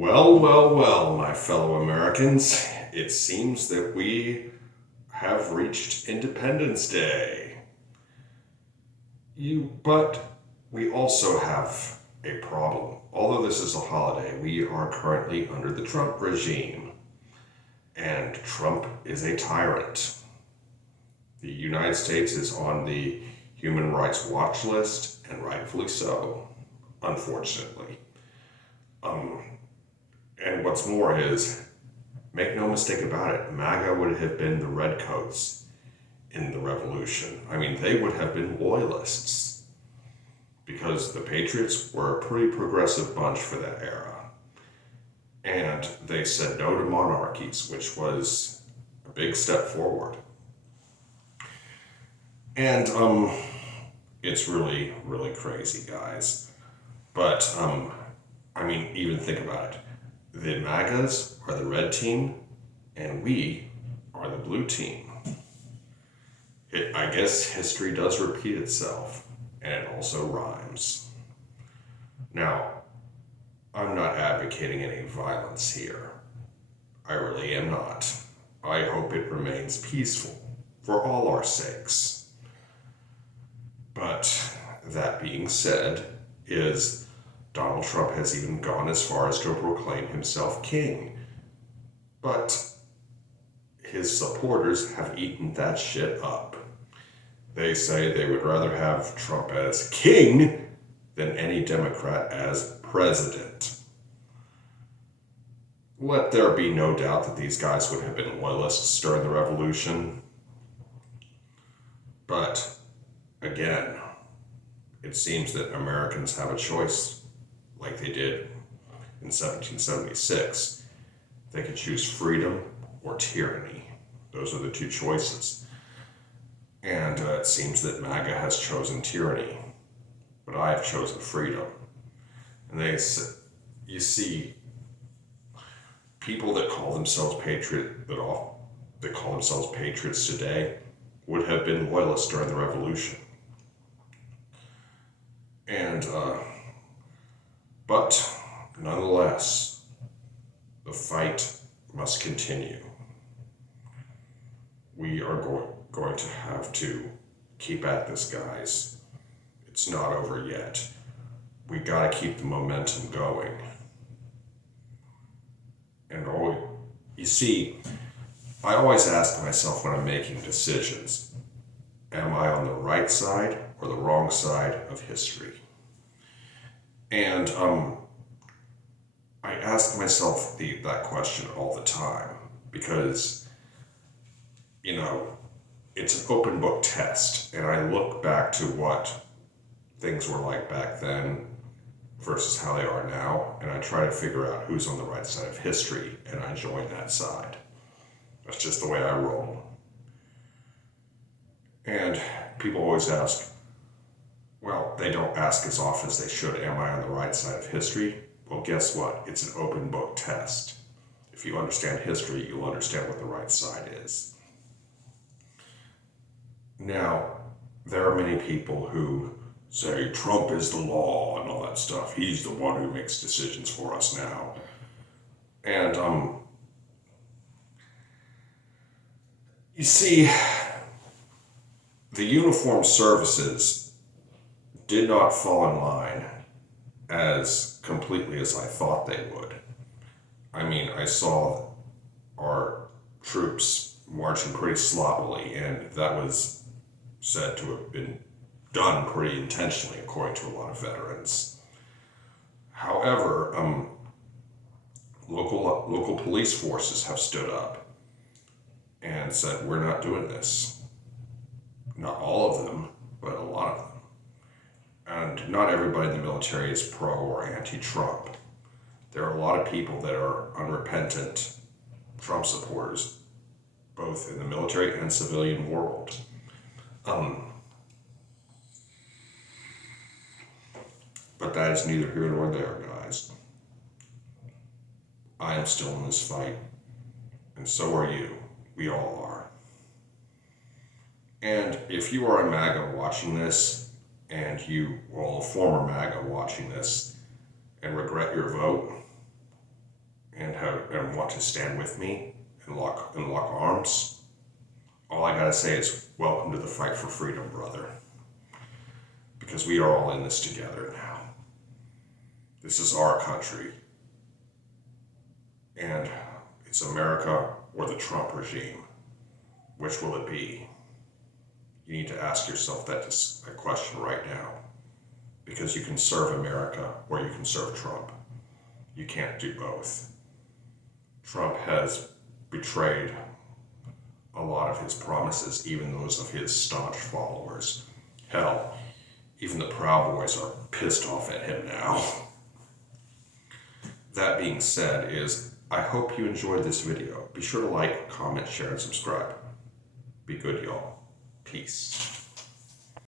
Well, my fellow Americans, it seems that we have reached Independence Day. But we also have a problem. Although this is a holiday, we are currently under the Trump regime, and Trump is a tyrant. The United States is on the Human Rights Watch list, and rightfully so, unfortunately. And what's more is, make no mistake about it, MAGA would have been the redcoats in the revolution. I mean, they would have been loyalists because the Patriots were a pretty progressive bunch for that era. And they said no to monarchies, which was a big step forward. And it's really, really crazy, guys. But I mean, even think about it. The MAGAs are the red team, and we are the blue team. I guess history does repeat itself, and it also rhymes. Now, I'm not advocating any violence here. I really am not. I hope it remains peaceful for all our sakes. But that being said, Donald Trump has even gone as far as to proclaim himself king. But his supporters have eaten that shit up. They say they would rather have Trump as king than any Democrat as president. Let there be no doubt that these guys would have been loyalists during the revolution. But, again, it seems that Americans have a choice, like they did in 1776. They could choose freedom or tyranny. Those are the two choices. And it seems that MAGA has chosen tyranny, but I have chosen freedom. And you see, people that call themselves that call themselves patriots today would have been loyalists during the revolution. And but nonetheless, the fight must continue. We are going to have to keep at this, guys. It's not over yet. We gotta keep the momentum going. And you see, I always ask myself when I'm making decisions, am I on the right side or the wrong side of history? And I ask myself that question all the time because, it's an open book test, and I look back to what things were like back then versus how they are now, and I try to figure out who's on the right side of history, and I join that side. That's just the way I roll. And people always ask, well, they don't ask as often as they should, am I on the right side of history? Well, guess what? It's an open book test. If you understand history, you'll understand what the right side is. Now, there are many people who say Trump is the law and all that stuff. He's the one who makes decisions for us now. And, you see, the uniformed services did not fall in line as completely as I thought they would. I mean, I saw our troops marching pretty sloppily, and that was said to have been done pretty intentionally, according to a lot of veterans. However, local police forces have stood up and said, we're not doing this. Not all of them, but a lot of them. And not everybody in the military is pro or anti-Trump. There are a lot of people that are unrepentant Trump supporters, both in the military and civilian world. But that is neither here nor there, guys. I am still in this fight, and so are you. We all are. And if you are a MAGA watching this, and a former MAGA watching this, and regret your vote, and want to stand with me and lock arms, all I gotta say is welcome to the fight for freedom, brother. Because we are all in this together now. This is our country. And it's America or the Trump regime. Which will it be? You need to ask yourself that question right now. Because you can serve America or you can serve Trump. You can't do both. Trump has betrayed a lot of his promises, even those of his staunch followers. Hell, even the Proud Boys are pissed off at him now. That being said, I hope you enjoyed this video. Be sure to like, comment, share, and subscribe. Be good, y'all. Peace.